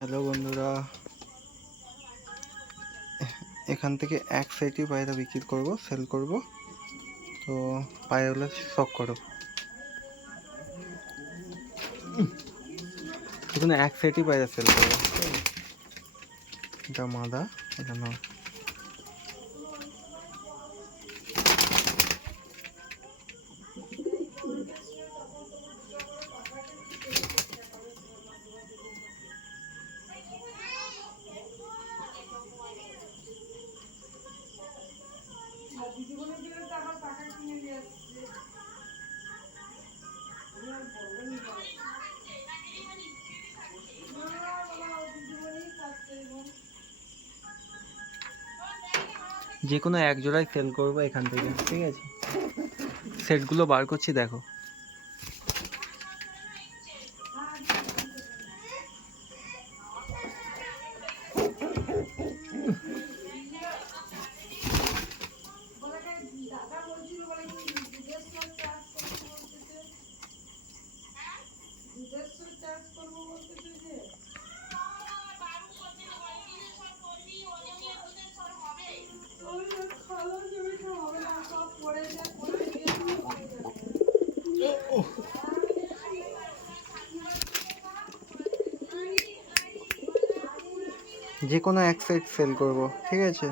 Hello বন্ধুরা, এখান থেকে এক সেটই পায়রা বিক্রি করব, সেল করব। তো পায়রাগুলো শখ করো, এখানে এক সেটই পায়রা সেল করবো। এটা মাদা, এটা না। যে কোনো এক জোড়াই সেল করবো এখান থেকে, ঠিক আছে? সেটগুলো বার করছি, দেখো। যে কোনো এক সেট সেল করব, ঠিক আছে?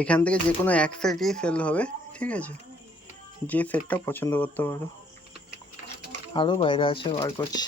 এখান থেকে যে কোনো এক সেটই সেল হবে, ঠিক আছে? যে সেটটা পছন্দ করতে পারো। আরও বাইরে আছে, বার করছি।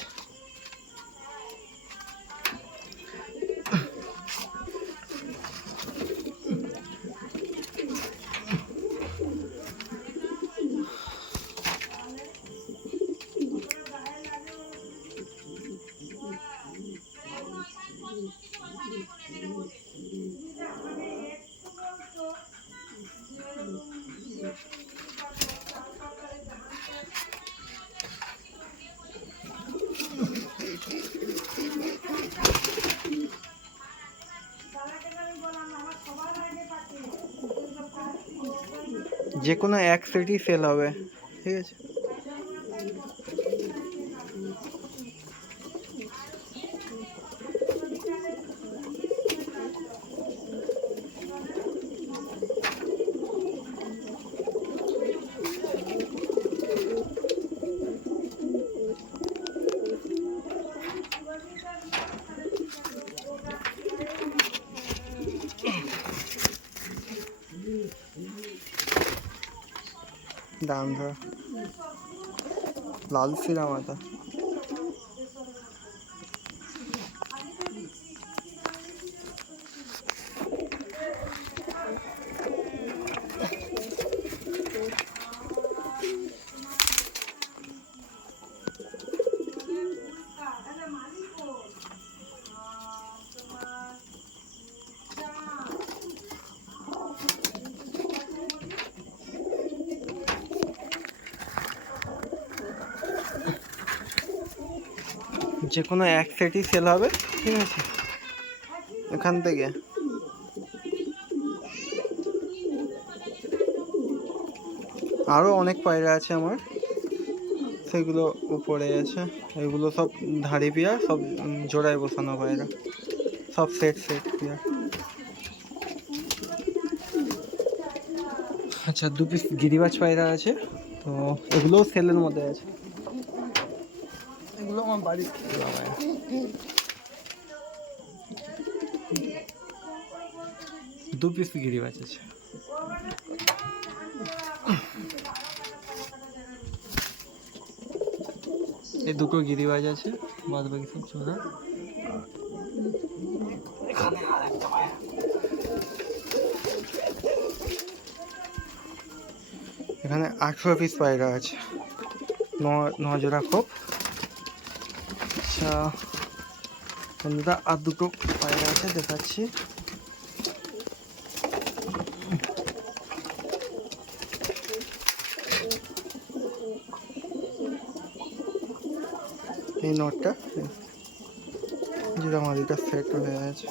যে কোনো এক সেটই সেল হবে, ঠিক আছে? দাম ধর, লাল সিরা মাথা। যে কোনো এক সেটই সেল হবে, ঠিক আছে? এখান থেকে আরও অনেক পায়রা আছে আমার, সেগুলো উপরে আছে। এগুলো সব ধাড়ি পেয়ার, সব জোড়ায় বসানো পায়রা, সব সেট সেট পেয়ার। আচ্ছা, 2 পিস গিরিবাজ পায়রা আছে, তো এগুলোও সেলের মধ্যে আছে। এগুলো আমার বাড়ির পায়রা। দু পিস গিরিবাজ আছে। এই দুটো গিরিবাজ আছে, বাদ বাকি সব চোরা। এখানে আর একটা পায়রা। এখানে 18 পিস পায়রা আছে, ন জোড়া খোপ। আচ্ছা বন্ধুরা, আর দুটো পায়রা আছে দেখাচ্ছি। এই নটটা যেটা মাদিটা সেট হয়ে আছে।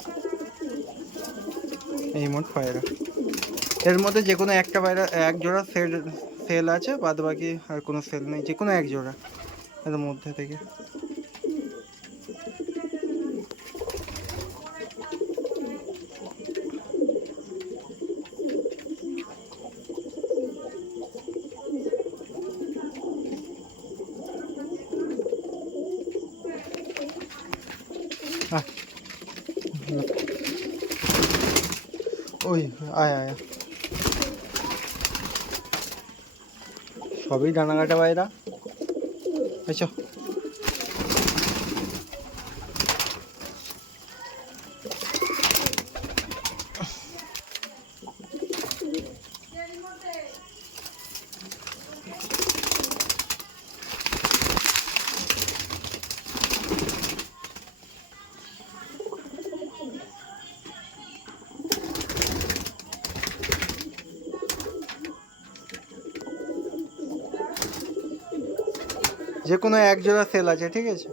এই মোট পায়রা, এর মধ্যে যে কোনো একটা পায়রা, এক জোড়া সেল আছে, বাদ বাকি আর কোনো সেল নেই, যে কোনো এক জোড়া এর মধ্যে থেকে। ওই আয় আয়, সবই ডানা কাটা পায়রা। আচ্ছা যে কোনো এক জোড়া সেল আছে, ঠিক আছে।